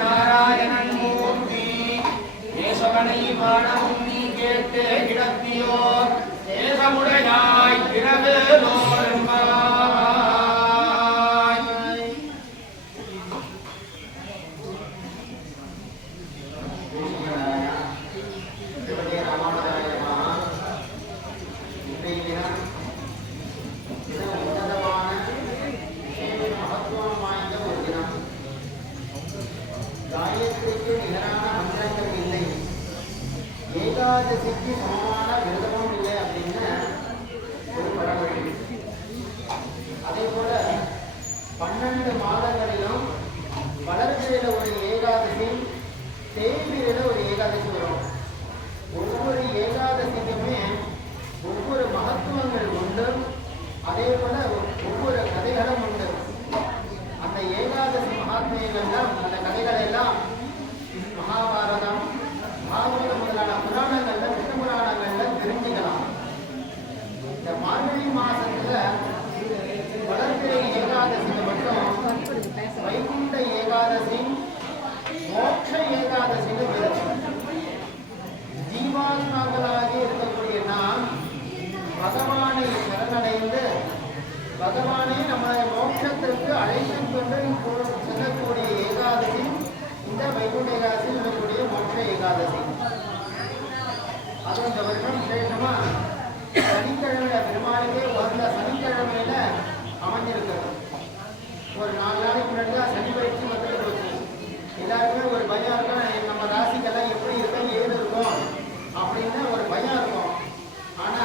நாராயணன் மூர்த்தி தேசவனை பாடமும் நீ கேட்டே கிடத்தியோ தேசமுடையாய் திரவேலோரம்பாய். ஏகாதசிக்கு சமமான விரதமும் இல்லை அப்படின்னு ஒரு பழமொழி. அதே போல 12 மாதங்களிலும் வளர்ச்சியில ஒரு ஏகாதசி, தேய்பிரையில ஒரு ஏகாதசி வரும். ஒவ்வொரு ஏகாதசிக்குமே ஒவ்வொரு மகத்துவங்கள் உண்டு. அதே போல ஒவ்வொரு கதைகளும் உண்டு. அந்த ஏகாதசி மகாத்மியங்கள்லாம், அந்த கதைகள் எல்லாம் மகாபாரதம், பாகவதம் முதலான புராணங்கள்ல, விஷ்ணு புராணங்கள்ல தெரிஞ்சுக்கலாம். இந்த மார்கழி மாசத்துல வளர்பிறை ஏகாதசிக்கு மட்டும் வைகுண்ட ஏகாதசி, மோட்ச ஏகாதசின்னு பேர். ஜீவாத்மாக்களாக இருக்கக்கூடிய நாம் பகவானை சரணடைந்து பகவானை நம்மளை மோட்சத்திற்கு அழைத்து கொண்டு செல்லக்கூடிய ஏகாதசி இந்த வைகுண்ட ஏகாதசி, சொல்லக்கூடிய மோட்ச ஏகாதசி. அது இந்த வருஷம் விசேஷமா சனிக்கிழமையில பெருமாளுக்கே உகந்த சனிக்கிழமையில அமைஞ்சிருக்கிறது. ஒரு 4 நாளைக்கு முன்னாடி தான் சனி பயிற்சி வந்துட்டு போச்சு. எல்லாருக்குமே ஒரு பயம் இருக்கும், நம்ம ராசிக்கெல்லாம் எப்படி இருக்கும், ஏது இருக்கும் அப்படின்னு ஒரு பயம் இருக்கும். ஆனா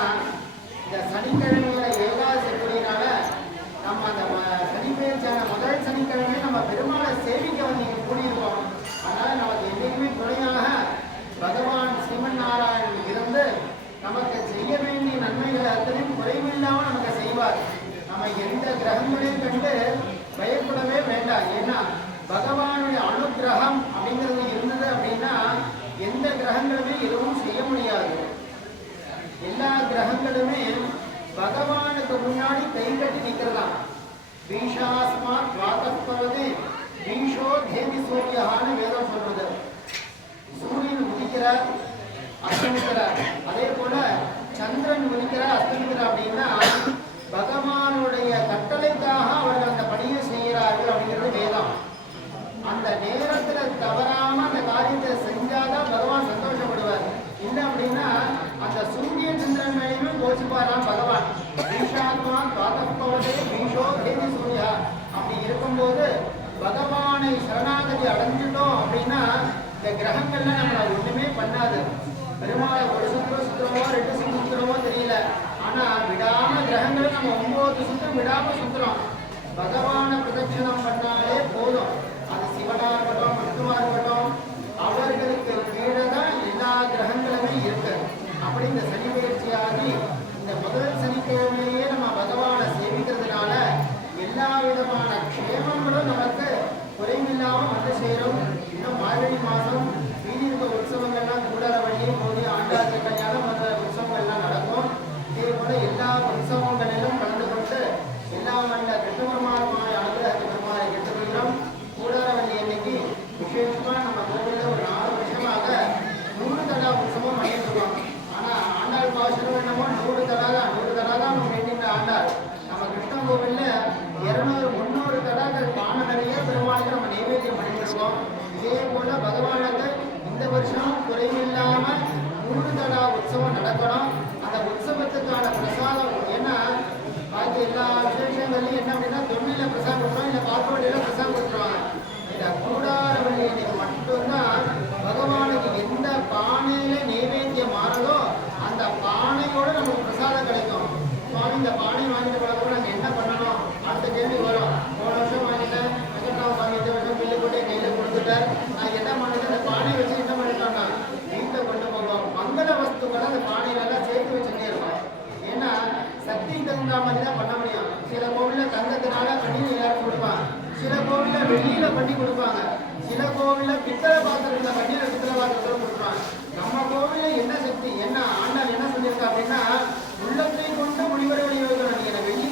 இந்த சனிக்கிழமையில ஏகாதசி கூடியனால நம்ம அந்த சனி பயிற்சியான முதல் சனிக்கிழமை நம்ம பெருமாளை சேவிக்க வந்து கூடியிருக்கோம். அதனால நமக்கு என்றைக்குமே துணையாக பகவான் ஸ்ரீமன் நாராயணன் இருந்து நமக்கு செய்ய வேண்டிய நன்மைகளை அத்தனையும் குறைவில்லாமல் நமக்கு செய்வார். நம்ம எந்த கிரகங்களையும் கண்டு பயப்படவே வேண்டாம். ஏன்னா பகவானுடைய அனுகிரகம் அப்படிங்கிறது இருந்தது அப்படின்னா எந்த கிரகங்களுமே எதுவும் செய்ய முடியாது. எல்லா கிரகங்களுமே பகவானுக்கு முன்னாடி கை கட்டி நிற்கிறதாம். பீஷாஸ்மாத் வாதப்பவது பீஷோ தேவி சூரியஹான்னு வேதம் சொல்றது. சூரியன் உதிக்கிறார், அஸ்தமிக்கிறார். அதே போல சந்திரன் உதிக்கிறார், அஸ்தமிக்கிறார். அப்படின்னா பகவானுடைய கட்டளைக்காக அவர்கள் அந்த பணியை செய்கிறார்கள் அப்படிங்கிறது வேதம். அந்த நேரத்துல தவறாம அந்த காரியத்தை செஞ்சாதான் பகவான் சந்தோஷப்படுவார். இல்லை அப்படின்னா அந்த சூரிய சந்திரன் மேலேயுமே கோச்சிப்பாராம் பகவான். பீஷாத்மா பாதப்பவதே பீஷோ தேவி சூர்யா. அப்படி இருக்கும்போது பகவானை சரணாகதி அடைஞ்சிட்டோம் அப்படின்னா இந்த கிரகங்கள்ல நம்மளை ஒண்ணுமே பண்ணாது. பெருமாளை ஒரு சுத்திரமோ 2 சுத்திரமோ தெரியல, ஆனா விடாம கிரகங்களும் நம்ம 9 சுத்திரம் விடாம சுத்திரம். பகவானை பிரதட்சணம் பண்ணாலே போதும். அது சிவனா இருக்கட்டும், விஷ்ணுவா இருக்கட்டும், அவர்களுக்கு கீழே தான் எல்லா கிரகங்களுமே இருக்கு. அப்படி இந்த சனி பயிற்சியாகி இந்த முதல் சனிக்கிழமையிலேயே நம்ம பகவானை சேவிக்கிறதுனால எல்லா விதமான க்ஷேமங்களும் நமக்கு குறைவில்லாமல் வந்து சேரும். இன்னும் மார்கழி மாதம் மீதி இருக்க உற்சவங்கள்லாம் கூடார வழி போது ஆண்டாதி கல்யாணம் மற்ற உற்சவங்கள்லாம் நடக்கும். இதே போல எல்லா உற்சவங்களிலும் கலந்து கொண்டு எல்லா மண்ட கெட்டுபெருமாளுமாய் அனுகிரகத்தை பெருமாளை கெட்டுக்கொள்கிறோம். கூடாரவள்ளி அன்னைக்கு விசேஷமா நம்ம கோவிலில் ஒரு 4 வருஷமாக 100 தடா உற்சவம் பண்ணிட்டு இருக்கோம். ஆனா ஆண்டாள் பாவசனம் என்னமோ 100 தடா தான் நம்ம வேண்டின்ற ஆண்டாள். நம்ம கிருஷ்ணன் கோவில்ல 200-300 தடாக்கள் பானை நிறைய பெருமாளுக்கு நம்ம நைவேத்தியம் பண்ணிட்டு இருக்கோம். இதே போல பகவானுக்கு இந்த வருஷம் குறைவில்லாம 100 தடா உற்சவம் நடக்கணும். அந்த உற்சவத்துக்கான பிரசாதம், ஏன்னா பாக்கி எல்லா விசேஷங்கள்லையும் என்ன அப்படின்னா தொன்னில பிரசாதம் கொடுத்துருவோம், இல்லை பாக்கவண்டியில பிரசாதம் கொடுத்துருவாங்க. இந்த கூடாரவள்ளி இன்னைக்கு மட்டும்தான் பகவானுக்கு எந்த பானையில நைவேத்தியம் மாறதோ அந்த பானையோட நமக்கு பிரசாதம் கிடைக்கும். சுவாமி இந்த பானை வாங்கிட்டு போனதுக்கு நாங்கள் என்ன பண்ணணும் அடுத்த கேள்வி வரும். போன வருஷம் வாங்கிட்டேன், வாங்கி இந்த வருஷம் பில்லு போட்டு கையில் கொடுத்துட்டார். நான் என்ன பண்ணுறது, அந்த பானையை வச்சு என்ன பண்ணிட்டோம்னா வீட்டில் கொண்டு போவோம். மங்கள வஸ்துக்களை அந்த பானையிலெல்லாம் சேர்த்து வச்சுட்டே இருக்கோம். ஏன்னா சக்தி தகுந்த மாதிரி தான் பண்ண முடியும். சில கோவிலில் தங்கத்தினால பண்ணி எல்லாரும் கொடுப்பாங்க, சில கோவிலில் வெள்ளியில பண்ணி கொடுப்பாங்க, சில கோவிலில் பித்தளை பாத்திரத்தில் பண்ணி பித்தளை பாத்திரத்தில் கொடுப்பாங்க. நம்ம கோவிலில் என்ன சக்தி, என்ன ஆண்டாள் என்ன சொல்லியிருக்கா அப்படின்னா உள்ளத்தை கொண்டு முடிவரை வழிவகுக்கணும். நீங்கள் வெள்ளி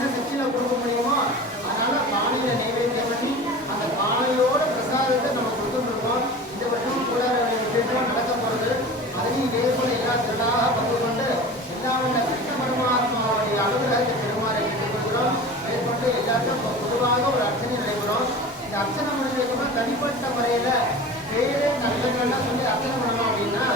என்ன சக்தியில் கொடுக்க முடியுமோ அதனால பானையில நைவேத்தியம் பண்ணி அந்த பானையோட பிரசாதத்தை நம்ம கொடுத்துருக்கோம். இந்த வருஷம் கூடார விசேஷம் நடக்க போகிறது. அதையும் இதே போல எல்லா திருடாக பங்கு கொண்டு எல்லாமே கிருஷ்ண பரமாத்மாவுடைய அனுகிரகத்தை பெருமாறை கேட்டுக்கொள்கிறோம். மேற்கொண்டு எல்லாருக்கும் பொதுவாக ஒரு அர்ச்சனை நடைபெறும். இந்த அர்ச்சனை முடிஞ்சதுக்கப்புறம் தனிப்பட்ட முறையில் பேரே நல்லதெல்லாம் சொல்லி அர்ச்சனை பண்ணணும் அப்படின்னா